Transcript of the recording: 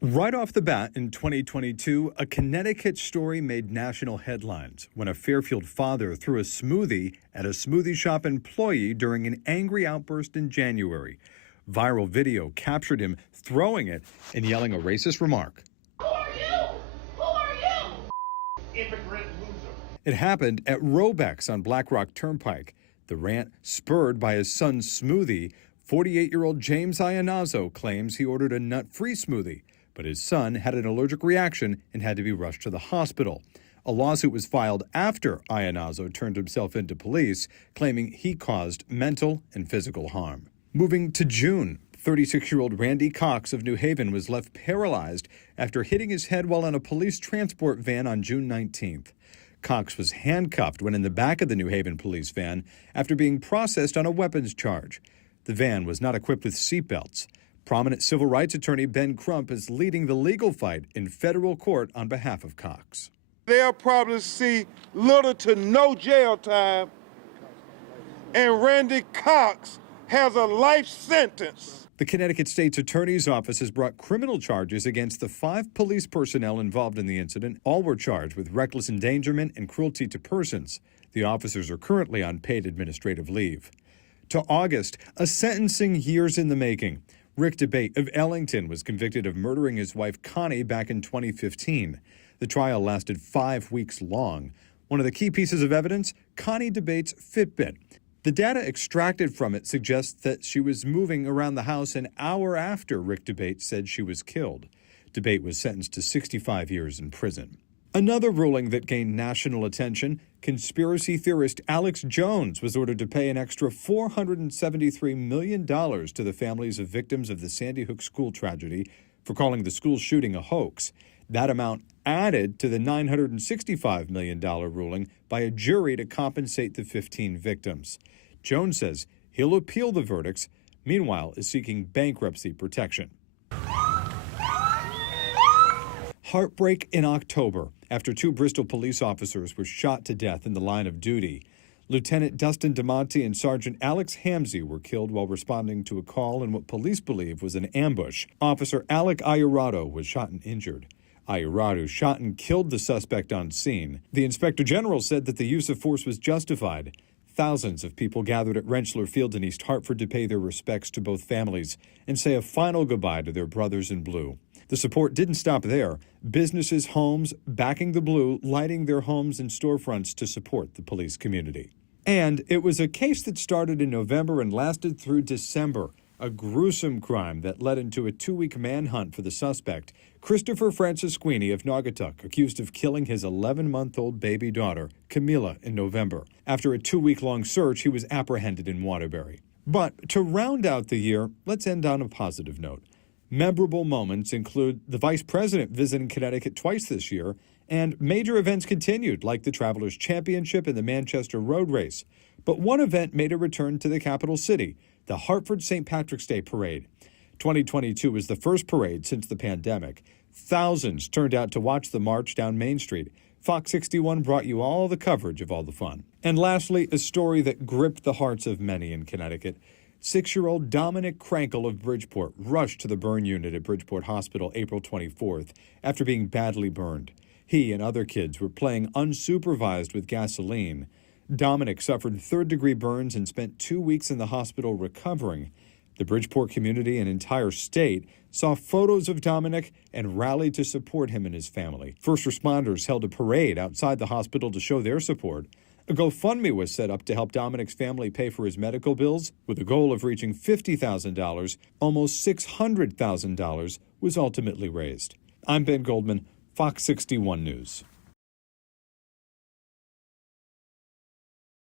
Right off the bat in 2022, a Connecticut story made national headlines when a Fairfield father threw a smoothie at a smoothie shop employee during an angry outburst in January. Viral video captured him throwing it and yelling a racist remark. Who are you? Who are you? Immigrant loser. It happened at Robex on Black Rock Turnpike. The rant spurred by his son's smoothie. 48-year-old James Iannazzo claims he ordered a nut-free smoothie, but his son had an allergic reaction and had to be rushed to the hospital. A lawsuit was filed after Iannazzo turned himself into police, claiming he caused mental and physical harm. Moving to June, 36-year-old Randy Cox of New Haven was left paralyzed after hitting his head while in a police transport van on June 19th. Cox was handcuffed when in the back of the New Haven police van after being processed on a weapons charge. The van was not equipped with seatbelts. Prominent civil rights attorney Ben Crump is leading the legal fight in federal court on behalf of Cox. They'll probably see little to no jail time, and Randy Cox has a life sentence. The Connecticut State's Attorney's Office has brought criminal charges against the 5 police personnel involved in the incident. All were charged with reckless endangerment and cruelty to persons. The officers are currently on paid administrative leave. To August, a sentencing years in the making. Rick DeBate of Ellington was convicted of murdering his wife Connie back in 2015. The trial lasted 5 weeks long. One of the key pieces of evidence, Connie DeBate's Fitbit. The data extracted from it suggests that she was moving around the house an hour after Rick DeBate said she was killed. DeBate was sentenced to 65 years in prison. Another ruling that gained national attention, conspiracy theorist Alex Jones was ordered to pay an extra $473 million to the families of victims of the Sandy Hook school tragedy for calling the school shooting a hoax. That amount added to the $965 million ruling by a jury to compensate the 15 victims. Jones says he'll appeal the verdicts, meanwhile is seeking bankruptcy protection. Heartbreak in October after 2 Bristol police officers were shot to death in the line of duty. Lieutenant Dustin DeMonte and Sergeant Alex Hamzy were killed while responding to a call in what police believe was an ambush. Officer Alec Ayurado was shot and injured. Ayurado shot and killed the suspect on scene. The Inspector General said that the use of force was justified. Thousands of people gathered at Rentschler Field in East Hartford to pay their respects to both families and say a final goodbye to their brothers in blue. The support didn't stop there. Businesses, homes, backing the blue, lighting their homes and storefronts to support the police community. And it was a case that started in November and lasted through December. A gruesome crime that led into a 2-week manhunt for the suspect, Christopher Francisquini of Naugatuck, accused of killing his 11-month-old baby daughter, Camila, in November. After a 2-week-long search, he was apprehended in Waterbury. But to round out the year, let's end on a positive note. Memorable moments include the vice president visiting Connecticut twice this year, and major events continued, like the Travelers' Championship and the Manchester Road Race. But one event made a return to the capital city, the Hartford St. Patrick's Day Parade. 2022 was the first parade since the pandemic. Thousands turned out to watch the march down Main Street. Fox 61 brought you all the coverage of all the fun. And lastly, a story that gripped the hearts of many in Connecticut. 6-year-old Dominic Krankel of Bridgeport rushed to the burn unit at Bridgeport Hospital April 24th after being badly burned. He and other kids were playing unsupervised with gasoline. Dominic suffered 3rd-degree burns and spent 2 weeks in the hospital recovering. The Bridgeport community and entire state saw photos of Dominic and rallied to support him and his family. First responders held a parade outside the hospital to show their support. A GoFundMe was set up to help Dominic's family pay for his medical bills. With a goal of reaching $50,000, almost $600,000 was ultimately raised. I'm Ben Goldman, Fox 61 News.